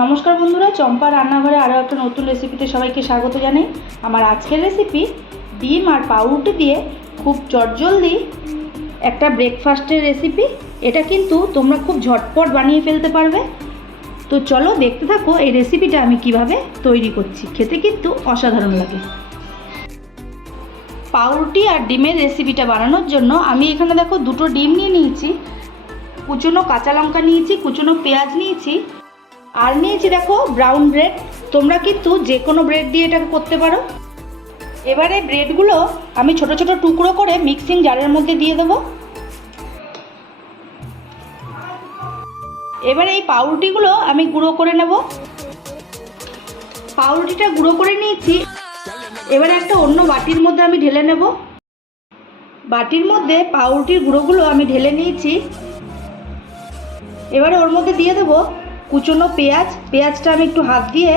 নমস্কার বন্ধুরা, চম্পা রান্নাঘরে আরও একটা নতুন রেসিপিতে সবাইকে স্বাগত জানাই। আমার আজকের রেসিপি ডিম আর পাউরুটি দিয়ে খুব চটজলদি একটা ব্রেকফাস্টের রেসিপি এটা কিন্তু তোমরা খুব ঝটপট বানিয়ে ফেলতে পারবে। তো চলো দেখতে থাকো এই রেসিপিটা আমি কীভাবে তৈরি করছি। খেতে কিন্তু অসাধারণ লাগে। পাউরুটি আর ডিমের রেসিপিটা বানানোর জন্য আমি এখানে দেখো দুটো ডিম নিয়ে নিয়েছি। কুচনো কাঁচা লঙ্কা নিয়েছি, কুচনো পেঁয়াজ নিয়েছি আর নিয়েছি দেখো ব্রাউন ব্রেড তোমরা কিন্তু যে কোনো ব্রেড দিয়ে এটাকে করতে পারো। এবারে ব্রেডগুলো আমি ছোট ছোট টুকরো করে মিক্সিং জারের মধ্যে দিয়ে দেবো। এবারে এই পাউরুটিগুলো আমি গুঁড়ো করে নেব। পাউরুটিটা গুঁড়ো করে নিয়েছি। এবারে একটা অন্য বাটির মধ্যে আমি ঢেলে নেব। বাটির মধ্যে পাউরুটির গুঁড়োগুলো আমি ঢেলে নিয়েছি। এবারে ওর মধ্যে দিয়ে দেবো কুচনো পেঁয়াজ, পেঁয়াজটা আমি একটু হাত দিয়ে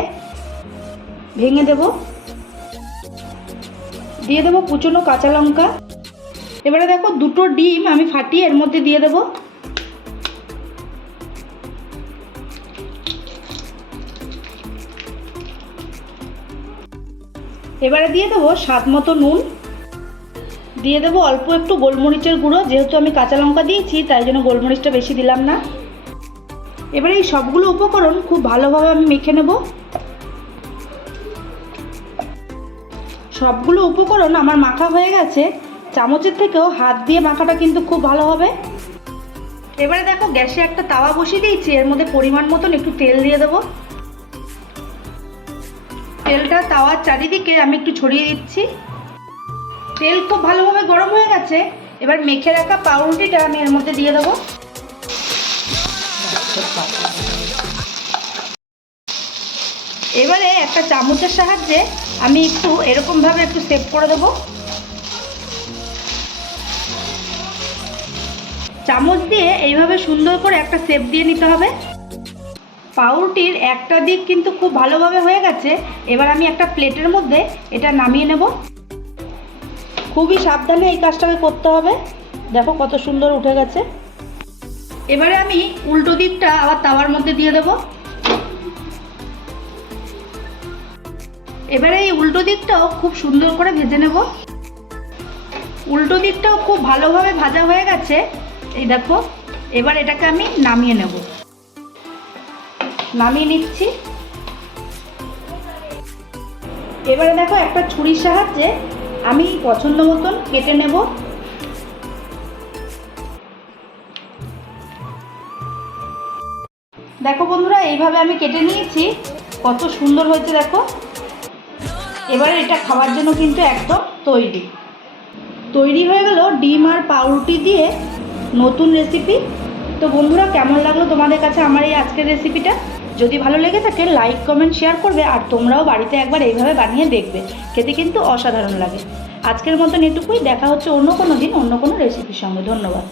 ভেঙে দেব। দিয়ে দেবো কুচনো কাঁচা লঙ্কা। এবারে দেখো দুটো ডিম আমি ফাটিয়ে এর মধ্যে দিয়ে দেবো। এবারে দিয়ে দেবো স্বাদ মতো নুন। দিয়ে দেবো অল্প একটু গোলমরিচের গুঁড়ো, যেহেতু আমি কাঁচা লঙ্কা দিয়েছি, তাই জন্য গোলমরিচটা বেশি দিলাম না। এবারে এই সবগুলো উপকরণ খুব ভালোভাবে আমি মেখে নেব। সবগুলো উপকরণ আমার মাখা হয়ে গেছে। চামচের থেকেও হাত দিয়ে মাখাটা কিন্তু খুব ভালো হবে। এবারে দেখো, গ্যাসে একটা তাওয়া বসিয়ে দিয়েছি। এর মধ্যে পরিমাণ মতন একটু তেল দিয়ে দেবো। তেলটা তাওয়ার চারিদিকে আমি একটু ছড়িয়ে দিচ্ছি। তেল খুব ভালোভাবে গরম হয়ে গেছে। এবার মেখে রাখা পাউরুটিটা আমি এর মধ্যে দিয়ে দেবো। এবারে একটা চামচের সাহায্যে আমি একটু এরকমভাবে একটু সেভ করে দেবো। চামচ দিয়ে এইভাবে সুন্দর করে একটা সেপ দিয়ে নিতে হবে। পাউরুটির একটা দিক কিন্তু খুব ভালোভাবে হয়ে গেছে। এবার আমি একটা প্লেটের মধ্যে এটা নামিয়ে নেব। খুবই সাবধানে এই কাজটাকে করতে হবে। দেখো কত সুন্দর উঠে গেছে। এবারে আমি উল্টো দিকটা আবার তাওয়ার মধ্যে দিয়ে দেব। এবারে এই উল্টো দিকটাও খুব সুন্দর করে ভেজে নেব। উল্টো দিকটাও খুব ভালোভাবে ভাজা হয়ে গেছে। এই দেখো, এবার এটাকে আমি নামিয়ে নেব। নামিয়ে নিচ্ছি। এবারে দেখো একটা ছুরির সাহায্যে আমি পছন্দ মতন কেটে নেব। দেখো বন্ধুরা, এইভাবে আমি কেটে নিয়েছি। কত সুন্দর হয়েছে, দেখো। এবারে এটা খাওয়ার জন্য কিন্তু একদম তৈরি। তৈরি হয়ে গেল ডিম আর পাউরুটি দিয়ে নতুন রেসিপি তো বন্ধুরা, কেমন লাগল তোমাদের কাছে আমার এই আজকের রেসিপিটা যদি ভালো লেগে থাকে লাইক কমেন্ট শেয়ার করবে, আর তোমরাও বাড়িতে একবার এইভাবে বানিয়ে দেখবে। খেতে কিন্তু অসাধারণ লাগে। আজকের মতন এটুকুই, দেখা হচ্ছে অন্য কোনো দিন, অন্য কোনো রেসিপির সঙ্গে। ধন্যবাদ।